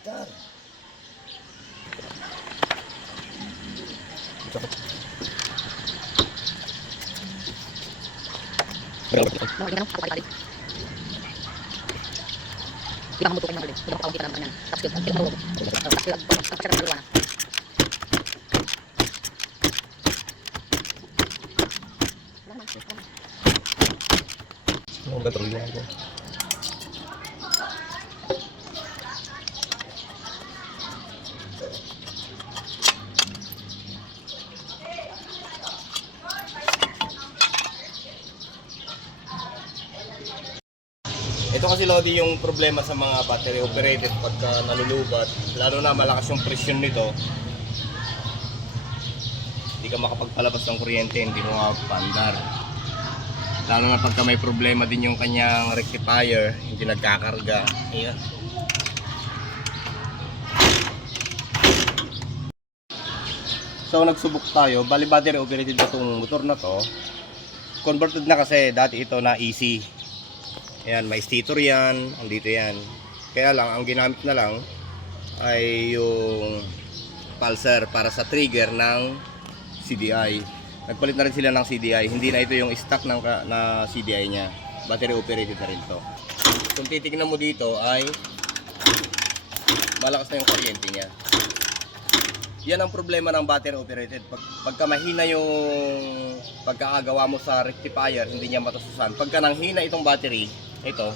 Baliktad. Di ba kamutukin ng ulit? Di ba kaunti ka lang kanyan? Tapos yun, kailangan mo. Tapos yun, tapos yun, dalawa na. Ang ganda rin ako. Ito kasi Lodi yung problema sa mga battery operated pagka nalulubat, lalo na malakas yung presyon nito. Hindi ka makapagpalabas ng kuryente, hindi mo makapandar. Lalo na pagka may problema din yung kanyang rectifier, hindi nagkakarga. Ayan. So nagsubok tayo, bali battery operated na itong motor na to. Converted na kasi, dati ito na AC. Ayan, may stator yan, andito yan. Kaya lang, ang ginamit na lang ay yung pulsar para sa trigger ng CDI. Nagpalit na rin sila ng CDI, hindi na ito yung stock na CDI niya. Battery operated na rin to. Kung titignan mo dito ay malakas na yung kuryente niya. Yan ang problema ng battery operated. Pagka mahina yung pagkaagawa mo sa rectifier, hindi niya matasusan. Pagka nanghina itong battery, ito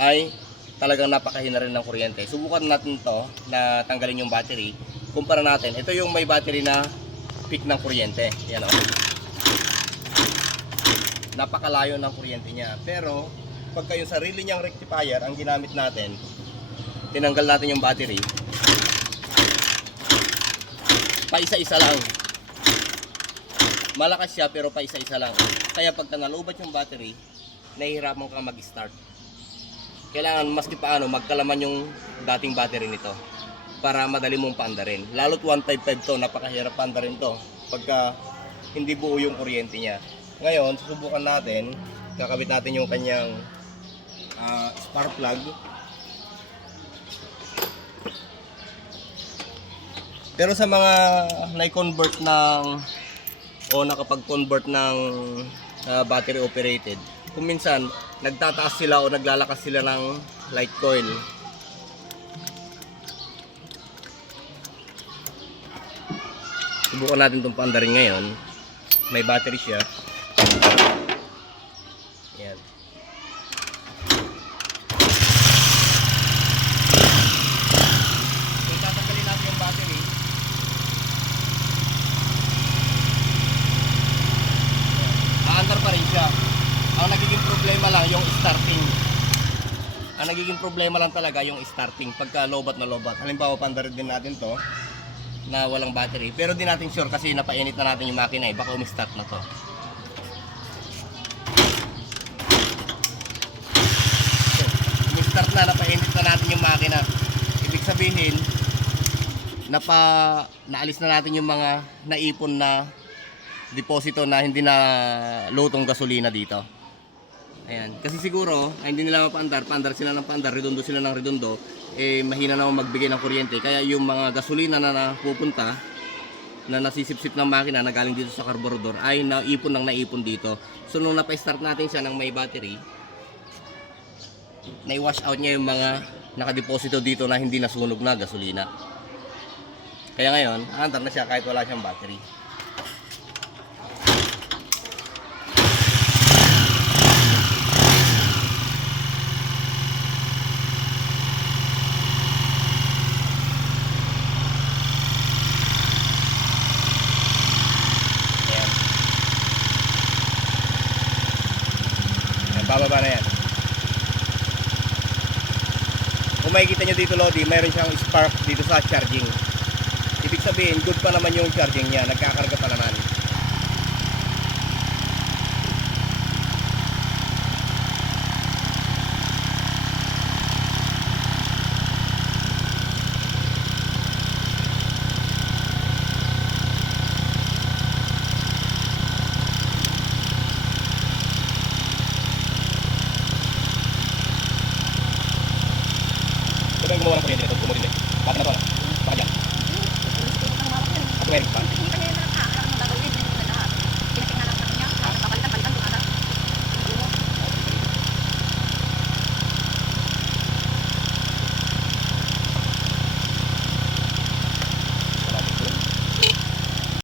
ay talagang napakahina rin ng kuryente. Subukan natin to na tanggalin yung battery. Kumpara natin, ito yung may battery na peak ng kuryente. Yan o. Napakalayo ng kuryente niya. Pero pagka yung sarili niyang rectifier ang ginamit natin, tinanggal natin yung battery, paisa-isa lang. Malakas siya pero paisa-isa lang. Kaya pagka nalubat yung battery, nahihirapan ka mag-start. Kailangan maski paano magkalaman yung dating battery nito para madali mong paandarin. Lalo't 155 to, napakahirap paandarin to pagka hindi buo yung kuryente niya. Ngayon, susubukan natin, kakabit natin yung kanyang spark plug. Pero sa mga na-convert ng o nakapag-convert ng battery operated, kung minsan nagtataas sila o naglalakas sila ng light coil. Subukan natin itong paandarin ngayon. May battery siya. Yan. So, tatanggalin natin yung battery. Aandar pa rin siya. Ang nagiging problema lang yung starting. Ang nagiging problema lang talaga yung starting pagka lobat na lobat. Halimbawa, pandarin din natin to na walang battery. Pero di natin sure kasi napainit na natin yung makina eh. Baka umi-start na to. Umi-start na, napainit na natin yung makina. Ibig sabihin, naalis na natin yung mga naipon na deposito na hindi na lutong gasolina dito. Ayan. Kasi siguro, ay hindi nila mapaandar, paandar sila ng paandar, redondo sila ng redondo, eh mahina naman magbigay ng kuryente. Kaya yung mga gasolina na napupunta, na nasisipsip ng makina na galing dito sa carburetor, ay naipon dito. So nung napa-start natin siya ng may battery, na-wash out niya yung mga nakadeposito dito na hindi nasunog na gasolina. Kaya ngayon, aandar na siya kahit wala siyang battery. Bababa na yan. Kung makikita nyo dito Lodi, mayroon siyang spark dito sa charging. Ibig sabihin, good pa naman yung charging niya, nagkakarga pa naman.